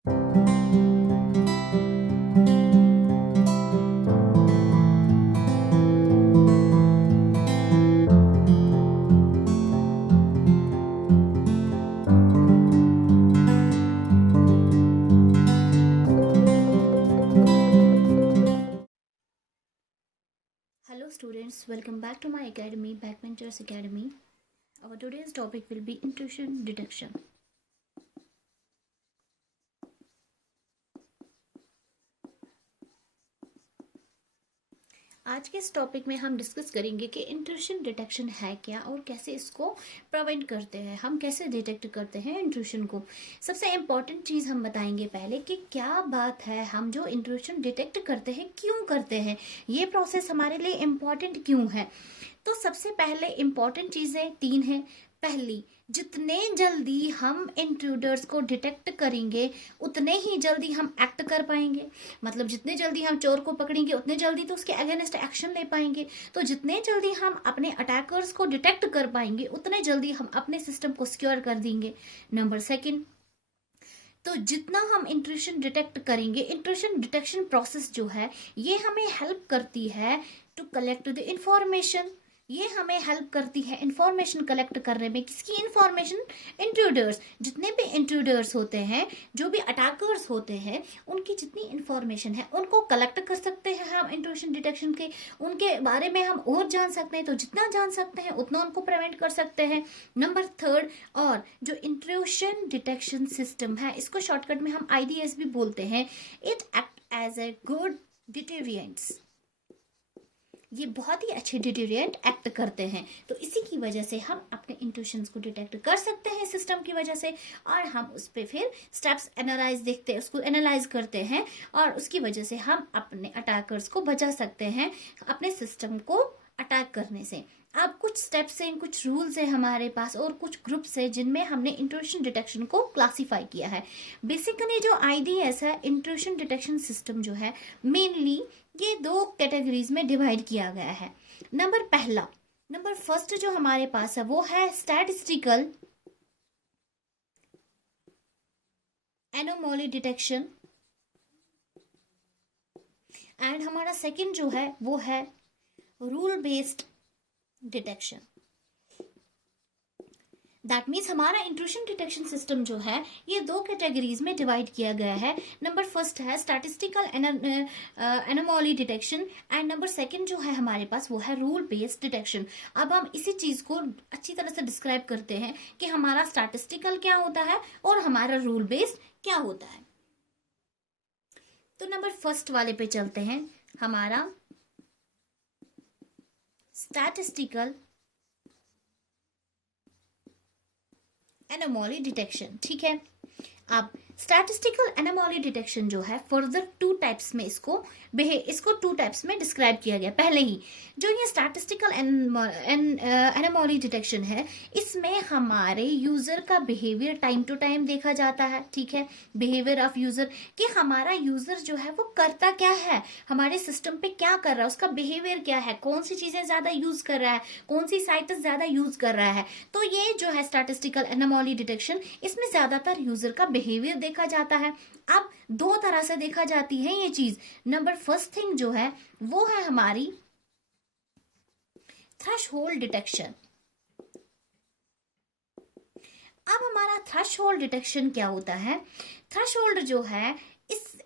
Hello students, welcome back to my academy, Backbenchers Academy. Our today's topic will be intrusion detection. आज के इस topic में हम discuss करेंगे कि इंट्रूशन डिटेक्शन है क्या और कैसे इसको प्रिवेंट करते हैं, हम कैसे डिटेक्ट करते हैं इंट्रूशन को। सबसे इम्पॉर्टेंट चीज़ हम बताएंगे पहले कि क्या बात है, हम जो इंट्रूशन डिटेक्ट करते हैं क्यों करते हैं, ये प्रोसेस हमारे लिए इम्पॉर्टेंट क्यों है। तो सबसे पहले इम्पॉर्टेंट चीज़ें 3 हैं। पहली, जितने जल्दी हम इंट्रूडर्स को डिटेक्ट करेंगे उतने ही जल्दी हम एक्ट कर पाएंगे। मतलब जितने जल्दी हम चोर को पकड़ेंगे उतने जल्दी तो उसके अगेंस्ट एक्शन ले पाएंगे। तो जितने जल्दी हम अपने अटैकर्स को डिटेक्ट कर पाएंगे उतने जल्दी हम अपने सिस्टम को सिक्योर कर देंगे। नंबर 2, तो जितना हम इंट्रूशन डिटेक्ट करेंगे, इंट्रूशन डिटेक्शन प्रोसेस जो है ये हमें हेल्प करती है टू कलेक्ट द इंफॉर्मेशन। ये हमें हेल्प करती है इंफॉर्मेशन कलेक्ट करने में। किसकी इंफॉर्मेशन? इंट्रूडर्स। जितने भी इंट्रूडर्स होते हैं, जो भी अटैकर्स होते हैं, उनकी जितनी इंफॉर्मेशन है उनको कलेक्ट कर सकते हैं हम इंट्रूशन डिटेक्शन के। उनके बारे में हम और जान सकते हैं, तो जितना जान सकते हैं उतना उनको प्रिवेंट कर सकते हैं। नंबर 3, और जो इंट्रूशन डिटेक्शन सिस्टम है इसको शॉर्टकट में हम IDS भी बोलते हैं। It act as a good deterrents. ये बहुत ही अच्छे डिटेरियंट एक्ट करते हैं। तो इसी की वजह से हम अपने इंट्यूशंस को डिटेक्ट कर सकते हैं सिस्टम की वजह से, और हम उस पर फिर स्टेप्स एनालाइज देखते हैं, उसको एनालाइज करते हैं, और उसकी वजह से हम अपने अटैकर्स को बचा सकते हैं अपने सिस्टम को अटैक करने से। अब कुछ स्टेप्स हैं, कुछ रूल्स हैं हमारे पास, और कुछ ग्रुप्स हैं जिनमें हमने इंट्रूशन डिटेक्शन को क्लासिफाई किया है। बेसिकली जो IDS है, इंट्रूशन डिटेक्शन सिस्टम जो है, मेनली ये 2 कैटेगरीज में डिवाइड किया गया है। नंबर फर्स्ट जो हमारे पास है वो है स्टैटिस्टिकल एनोमली डिटेक्शन, एंड हमारा सेकंड जो है वो है rule based detection. That means हमारा इंट्रूशन डिटेक्शन सिस्टम जो है ये 2 कैटेगरीज में डिवाइड किया गया है। नंबर फर्स्ट है statistical anomaly detection, and number 2 जो है हमारे पास वो है रूल बेस्ड डिटेक्शन। अब हम इसी चीज को अच्छी तरह से डिस्क्राइब करते हैं कि हमारा स्टैटिस्टिकल क्या होता है और हमारा रूल बेस्ड क्या होता है। तो नंबर फर्स्ट वाले पे चलते हैं। हमारा स्टैटिस्टिकल एनोमली डिटेक्शन, ठीक है। अब स्टैटिस्टिकल एनोमली डिटेक्शन जो है फर्दर 2 टाइप्स में इसको 2 टाइप्स में डिस्क्राइब किया गया पहले ही। जो ये स्टैटिस्टिकल एनोमली डिटेक्शन है इसमें हमारे यूजर का बिहेवियर टाइम टू टाइम देखा जाता है, ठीक है। बिहेवियर ऑफ यूजर, कि हमारा यूजर जो है वो करता क्या है, हमारे सिस्टम पे क्या कर रहा है, उसका बिहेवियर क्या है, कौन सी चीजें ज्यादा यूज कर रहा है, कौन सी साइट ज्यादा यूज कर रहा है। तो ये जो है स्टैटिस्टिकल एनोमली डिटेक्शन, इसमें ज्यादातर यूजर का बिहेवियर देखा जाता है। अब 2 तरह से देखा जाती है ये चीज। नंबर फर्स्ट थिंग जो है वो है हमारी थ्रेशहोल्ड डिटेक्शन। अब हमारा थ्रेशहोल्ड डिटेक्शन क्या होता है? थ्रेशहोल्ड जो है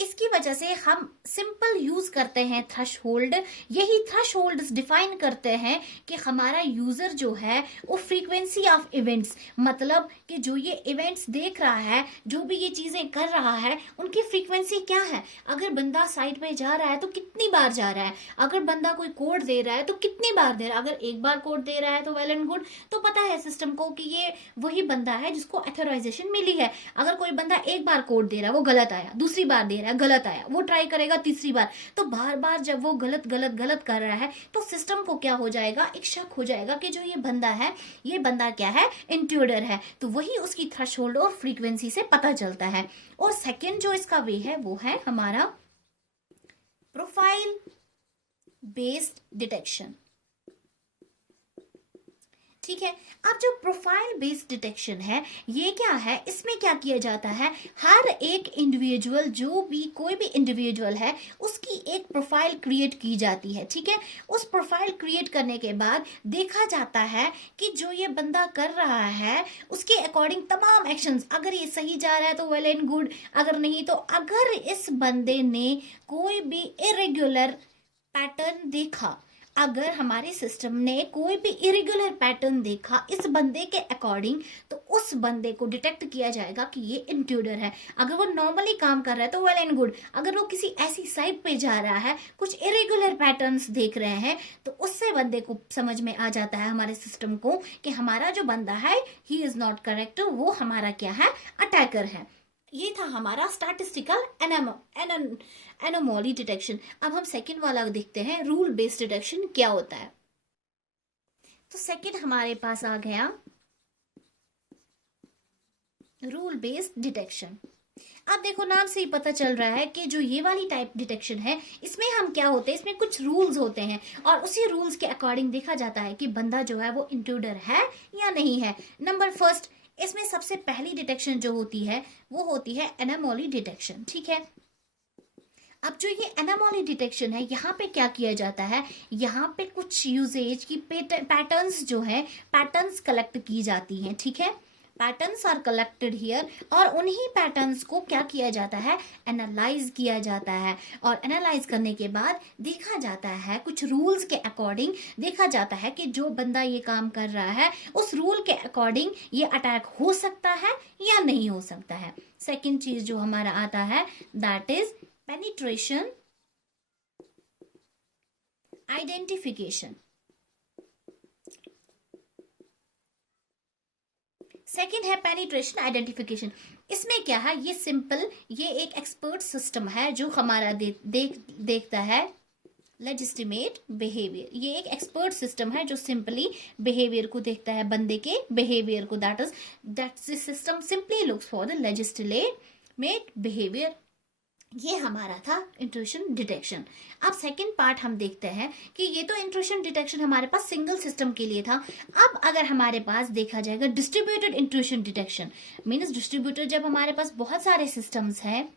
इसकी वजह से हम सिंपल यूज करते हैं थ्रेशहोल्ड। यही थ्रेशहोल्ड डिफाइन करते हैं कि हमारा यूजर जो है वो फ्रीक्वेंसी ऑफ इवेंट्स, मतलब कि जो ये इवेंट्स देख रहा है, जो भी ये चीजें कर रहा है, उनकी फ्रीक्वेंसी क्या है। अगर बंदा साइट पे जा रहा है तो कितनी बार जा रहा है, अगर बंदा कोई कोड दे रहा है तो कितनी बार दे रहा है। अगर एक बार कोड दे रहा है तो वेल एंड गुड, तो पता है सिस्टम को कि ये वही बंदा है जिसको ऑथराइजेशन मिली है। अगर कोई बंदा एक बार कोड दे रहा है, वो गलत आया, दूसरी बार दे रहा है गलत आया, वो ट्राई करेगा तीसरी बार, तो बार बार जब वो गलत गलत गलत कर रहा है तो सिस्टम को क्या हो जाएगा, एक शक हो जाएगा कि जो ये बंदा है, ये बंदा क्या है, इंट्रूडर है। तो वही उसकी थ्रेशहोल्ड और फ्रीक्वेंसी से पता चलता है। और सेकंड जो इसका वे है वो है हमारा प्रोफाइल बेस्ड डिटेक्शन, ठीक है। अब जो प्रोफाइल बेस्ड डिटेक्शन है, ये क्या है, इसमें क्या किया जाता है, हर एक इंडिविजुअल, जो भी कोई भी इंडिविजुअल है, उसकी एक प्रोफाइल क्रिएट की जाती है। ठीक है, उस प्रोफाइल क्रिएट करने के बाद देखा जाता है कि जो ये बंदा कर रहा है उसके अकॉर्डिंग तमाम एक्शंस, अगर ये सही जा रहा है तो वेल एंड गुड, अगर नहीं तो अगर इस बंदे ने कोई भी इरेगुलर पैटर्न देखा, अगर हमारे सिस्टम ने कोई भी इरेगुलर पैटर्न देखा इस बंदे के अकॉर्डिंग, तो उस बंदे को डिटेक्ट किया जाएगा कि ये इंट्रूडर है। अगर वो नॉर्मली काम कर रहा है तो वेल एंड गुड, अगर वो किसी ऐसी साइट पे जा रहा है, कुछ इरेगुलर पैटर्न्स देख रहे हैं, तो उससे बंदे को समझ में आ जाता है, हमारे सिस्टम को, कि हमारा जो बंदा है ही इज नॉट करेक्ट, वो हमारा क्या है, अटैकर है। ये था हमारा स्टैटिस्टिकल एनोमोली डिटेक्शन। अब हम सेकंड वाला देखते हैं, रूल बेस्ड डिटेक्शन क्या होता है। तो सेकंड हमारे पास आ गया रूल बेस्ड डिटेक्शन। अब देखो नाम से ही पता चल रहा है कि जो ये वाली टाइप डिटेक्शन है, इसमें हम क्या होते हैं, इसमें कुछ रूल्स होते हैं और उसी रूल्स के अकॉर्डिंग देखा जाता है कि बंदा जो है वो इंट्रूडर है या नहीं है। नंबर फर्स्ट, इसमें सबसे पहली डिटेक्शन जो होती है वो होती है एनोमली डिटेक्शन। ठीक है, अब जो ये एनोमली डिटेक्शन है, यहाँ पे क्या किया जाता है, यहाँ पे कुछ यूजेज की पैटर्न्स जो है, पैटर्न्स कलेक्ट की जाती हैं। ठीक है, पैटर्न्स आर कलेक्टेड हियर, और उन्हीं पैटर्न्स को क्या किया जाता है, एनालाइज किया जाता है, और एनालाइज करने के बाद देखा जाता है, कुछ रूल्स के अकॉर्डिंग देखा जाता है कि जो बंदा ये काम कर रहा है उस रूल के अकॉर्डिंग ये अटैक हो सकता है या नहीं हो सकता है। सेकेंड चीज जो हमारा आता है, that is penetration identification. Second है पेनिट्रेशन आइडेंटिफिकेशन। इसमें क्या है, ये सिंपल, ये एक एक्सपर्ट सिस्टम है जो हमारा देखता है लेजिस्टिमेट बिहेवियर। ये एक एक्सपर्ट सिस्टम है जो सिंपली बिहेवियर को देखता है, बंदे के बिहेवियर को, that system simply looks for the legitimate behaviour. ये हमारा था इंट्रूशन डिटेक्शन। अब सेकंड पार्ट हम देखते हैं कि ये तो इंट्रूशन डिटेक्शन हमारे पास सिंगल सिस्टम के लिए था। अब अगर हमारे पास देखा जाएगा distributed intrusion detection, means distributed, जब हमारे पास बहुत सारे सिस्टम्स हैं,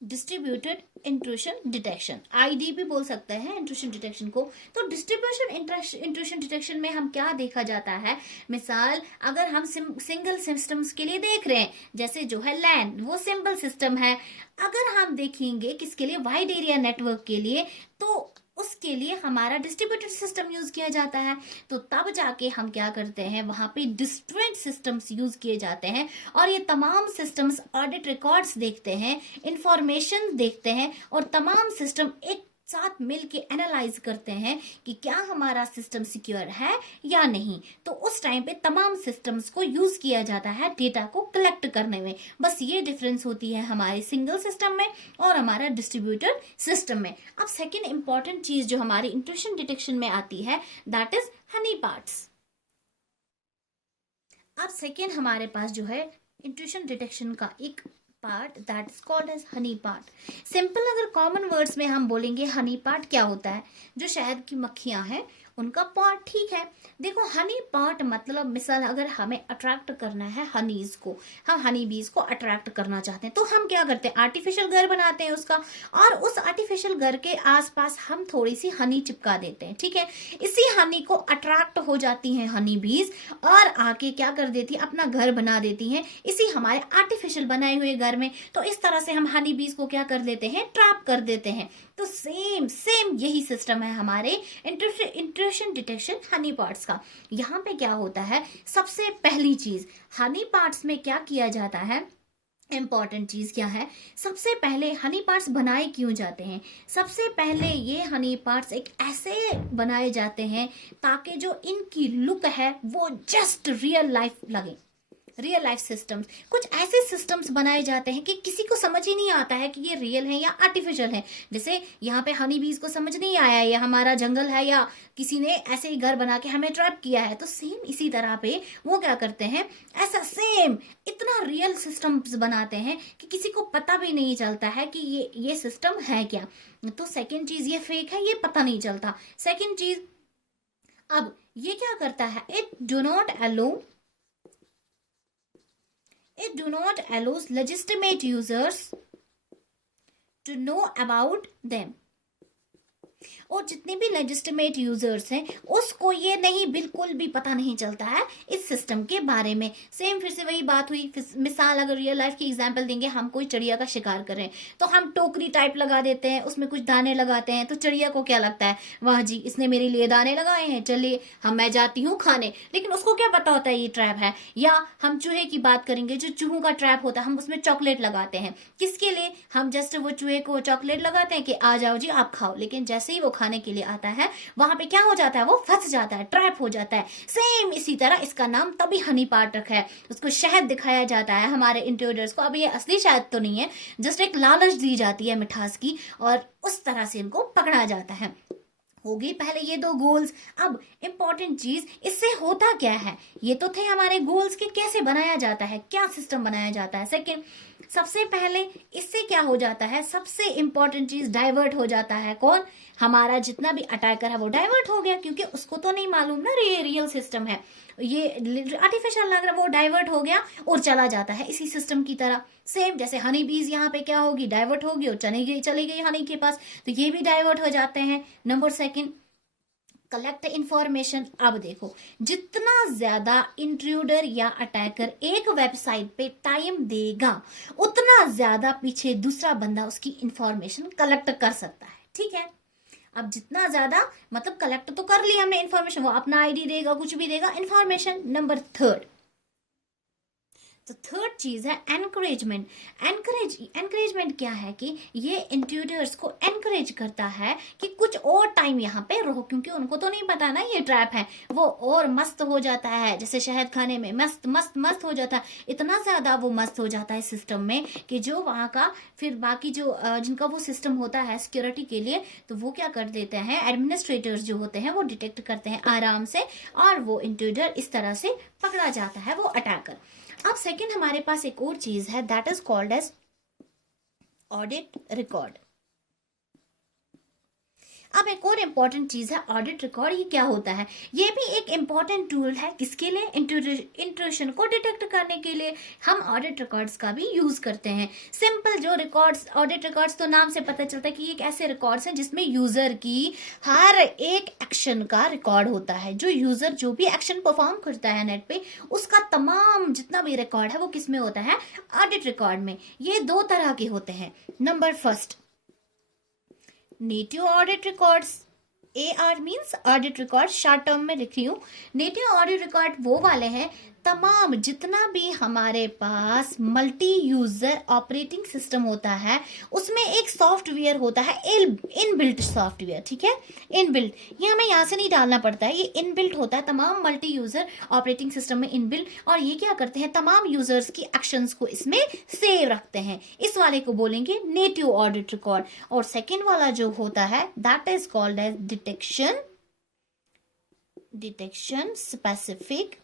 डिस्ट्रीब्यूटेड इंट्रूशन डिटेक्शन, आईडी भी बोल सकते हैं इंट्रूशन डिटेक्शन को। तो डिस्ट्रीब्यूशन इंट्रूशन डिटेक्शन में हम क्या देखा जाता है, मिसाल अगर हम सिंगल सिस्टम्स के लिए देख रहे हैं, जैसे जो है लैन, वो सिंपल सिस्टम है। अगर हम देखेंगे किसके लिए, वाइड एरिया नेटवर्क के लिए, तो उसके लिए हमारा डिस्ट्रीब्यूटेड सिस्टम यूज किया जाता है। तो तब जाके हम क्या करते हैं, वहां पे डिस्ट्रीब्यूटेड सिस्टम्स यूज किए जाते हैं, और ये तमाम सिस्टम्स ऑडिट रिकॉर्ड्स देखते हैं, इंफॉर्मेशन देखते हैं, और तमाम सिस्टम एक साथ मिलके एनालाइज करते हैं कि क्या हमारा सिस्टम सिक्योर है या नहीं। तो उस टाइम पे तमाम सिस्टम्स को यूज किया जाता है डेटा को कलेक्ट करने में। बस ये डिफरेंस होती है हमारे सिंगल सिस्टम में और हमारा डिस्ट्रीब्यूटेड सिस्टम में। अब सेकेंड इंपॉर्टेंट चीज जो हमारी इंट्रूशन डिटेक्शन में आती है, दैट इज हनी पार्ट्स। अब सेकेंड हमारे पास जो है इंट्रूशन डिटेक्शन का एक part, that is called as honeypot. Simple अगर कॉमन वर्ड्स में हम बोलेंगे हनी पार्ट क्या होता है, जो शहद की मक्खियां हैं उनका पॉट। ठीक है, देखो हनी पॉट मतलब मिसाल अगर हमें अट्रैक्ट करना है हनीज को, हम हनी बीज को अट्रैक्ट करना चाहते हैं, तो हम क्या करते हैं, आर्टिफिशियल घर बनाते हैं उसका, और उस आर्टिफिशियल घर के आसपास हम थोड़ी सी हनी चिपका देते हैं। ठीक है, इसी हनी को अट्रैक्ट हो जाती हैं हनी बीज, और आके क्या कर देती है, अपना घर बना देती हैं इसी हमारे आर्टिफिशियल बनाए हुए घर में। तो इस तरह से हम हनी बीज को क्या कर देते हैं, ट्रैप कर देते हैं। तो सेम यही सिस्टम है हमारे इंट्रूशन डिटेक्शन हनी पार्ट्स का। यहाँ पे क्या होता है, सबसे पहली चीज हनी पार्ट्स में क्या किया जाता है, इंपॉर्टेंट चीज क्या है, सबसे पहले हनी पार्ट्स बनाए क्यों जाते हैं, सबसे पहले ये हनी पार्ट्स एक ऐसे बनाए जाते हैं ताकि जो इनकी लुक है वो जस्ट रियल लाइफ लगे। रियल लाइफ सिस्टम्स, कुछ ऐसे सिस्टम्स बनाए जाते हैं कि किसी को समझ ही नहीं आता है कि ये रियल है या आर्टिफिशियल है। जैसे यहाँ पे हनी बीज को समझ नहीं आया ये हमारा जंगल है या किसी ने ऐसे ही घर बना के हमें ट्रैप किया है, तो सेम इसी तरह पे वो क्या करते हैं, ऐसा सेम इतना रियल सिस्टम्स बनाते हैं कि किसी को पता भी नहीं चलता है कि ये सिस्टम है क्या। तो सेकेंड चीज, ये फेक है ये पता नहीं चलता। सेकेंड चीज, अब ये क्या करता है, it do not allows legitimate users to know about them। और जितने भी लेजिस्टिमेट यूजर्स हैं उसको ये नहीं, बिल्कुल भी पता नहीं चलता है इस सिस्टम के बारे में। सेम फिर से वही बात हुई, मिसाल अगर रियल लाइफ की एग्जांपल देंगे, हम कोई चिड़िया का शिकार कर रहे हैं तो हम टोकरी टाइप लगा देते हैं, उसमें कुछ दाने लगाते हैं, तो चिड़िया को क्या लगता है, वाह जी इसने मेरे लिए दाने लगाए हैं, चलिए मैं जाती हूँ खाने। लेकिन उसको क्या पता होता है ये ट्रैप है। या हम चूहे की बात करेंगे, जो चूहों का ट्रैप होता है, हम उसमें चॉकलेट लगाते हैं, किसके लिए, हम जस्ट वो चूहे को चॉकलेट लगाते हैं कि आ जाओ जी आप खाओ, लेकिन जैसे ही वो खाने के लिए आता है वहां पे क्या हो जाता है, वो फंस जाता है, ट्रैप हो जाता है। सेम इसी तरह इसका नाम तभी हनी पॉट रखा है। उसको शहद दिखाया जाता है हमारे इंट्रूडर्स को, अब ये असली शहद तो नहीं है, जस्ट एक लालच दी जाती है मिठास की, और उस तरह से इनको पकड़ा जाता है। हो गई पहले ये दो गोल्स। अब इंपॉर्टेंट चीज, इससे होता क्या है, ये तो थे हमारे गोल्स के कैसे बनाया जाता है, क्या सिस्टम बनाया जाता है। सेकंड, सबसे पहले इससे क्या हो जाता है, सबसे इंपॉर्टेंट चीज डाइवर्ट हो जाता है। कौन, हमारा जितना भी अटैकर है वो डाइवर्ट हो गया, क्योंकि उसको तो नहीं मालूम ना ये रियल सिस्टम है, ये आर्टिफिशियल लग रहा है, वो डाइवर्ट हो गया और चला जाता है इसी सिस्टम की तरह। सेम जैसे हनी बीज यहाँ पे क्या होगी, डाइवर्ट होगी और चली गई हनी के पास, तो ये भी डाइवर्ट हो जाते हैं। Number second, collect information. अब देखो, जितना ज्यादा इंट्रूडर या अटैकर एक वेबसाइट पे टाइम देगा उतना ज्यादा पीछे दूसरा बंदा उसकी इंफॉर्मेशन कलेक्ट कर सकता है। ठीक है, अब जितना ज्यादा मतलब कलेक्ट तो कर लिया हमने इंफॉर्मेशन, वो अपना आईडी देगा, कुछ भी देगा, इंफॉर्मेशन। नंबर थर्ड, तो थर्ड चीज है एनकरेजमेंट। एनकरेजमेंट क्या है कि ये इंट्रूडर्स को एनकरेज करता है कि कुछ और टाइम यहाँ पे रहो, क्योंकि उनको तो नहीं पता ना ये ट्रैप है। वो और मस्त हो जाता है, जैसे शहद खाने में मस्त मस्त मस्त हो जाता है, इतना ज्यादा वो मस्त हो जाता है सिस्टम में कि जो वहां का फिर बाकी जो जिनका वो सिस्टम होता है सिक्योरिटी के लिए, तो वो क्या कर देते हैं, एडमिनिस्ट्रेटर्स जो होते हैं वो डिटेक्ट करते हैं आराम से, और वो इंट्रूडर इस तरह से पकड़ा जाता है, वो अटैकर। अब सेकंड हमारे पास एक और चीज है, that is called as audit record. अब एक और इंपॉर्टेंट चीज है ऑडिट रिकॉर्ड। ये क्या होता है, ये भी एक इंपॉर्टेंट टूल है, किसके लिए, इंट्रूशन को डिटेक्ट करने के लिए हम ऑडिट रिकॉर्ड्स का भी यूज करते हैं। सिंपल जो रिकॉर्ड्स, ऑडिट रिकॉर्ड्स तो नाम से पता चलता है कि ये एक ऐसे रिकॉर्ड्स हैं जिसमें यूजर की हर एक एक्शन का रिकॉर्ड होता है। जो यूजर जो भी एक्शन परफॉर्म करता है नेट पे, उसका तमाम जितना भी रिकॉर्ड है वो किसमें होता है, ऑडिट रिकॉर्ड में। ये दो तरह के होते हैं। Number first, native audit records. AR means audit record, short term में लिख रही हूँ। नेटिव ऑडिट रिकॉर्ड वो वाले हैं, तमाम जितना भी हमारे पास मल्टी यूजर ऑपरेटिंग सिस्टम होता है उसमें एक सॉफ्टवेयर होता है, इनबिल्ट सॉफ्टवेयर। ठीक है, इनबिल्ट, ये हमें यहाँ से नहीं डालना पड़ता है, ये इनबिल्ट होता है तमाम मल्टी यूजर ऑपरेटिंग सिस्टम में इनबिल्ट। और ये क्या करते हैं, तमाम यूजर्स की एक्शंस को इसमें सेव रखते हैं। इस वाले को बोलेंगे नेटिव ऑडिट रिकॉर्ड। और सेकेंड वाला जो होता है that is called as detection specific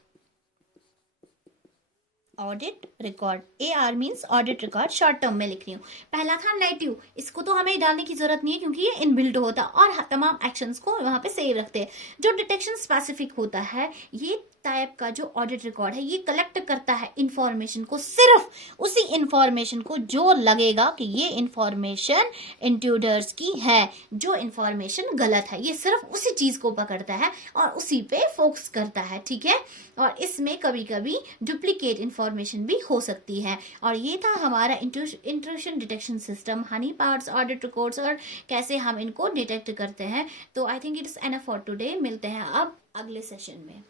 audit record. AR means audit record, short term में लिख रही हूँ। पहला था नेटिव, इसको तो हमें डालने की जरूरत नहीं है क्योंकि ये इनबिल्ट होता है और तमाम एक्शंस को वहां पे सेव रखते हैं। जो डिटेक्शन स्पेसिफिक होता है, ये टाइप का जो ऑडिट रिकॉर्ड है, ये कलेक्ट करता है इंफॉर्मेशन को, सिर्फ उसी इंफॉर्मेशन को जो लगेगा कि ये इंफॉर्मेशन इंट्रूडर्स की है, जो इंफॉर्मेशन गलत है, ये सिर्फ उसी चीज को पकड़ता है और उसी पे फोकस करता है। ठीक है, और इसमें कभी कभी डुप्लीकेट इंफॉर्मेशन भी हो सकती है। और ये था हमारा intrusion detection system, Honey pots, audit records, और कैसे हम इनको डिटेक्ट करते हैं। तो I think it's enough for today. मिलते हैं अब अगले सेशन में।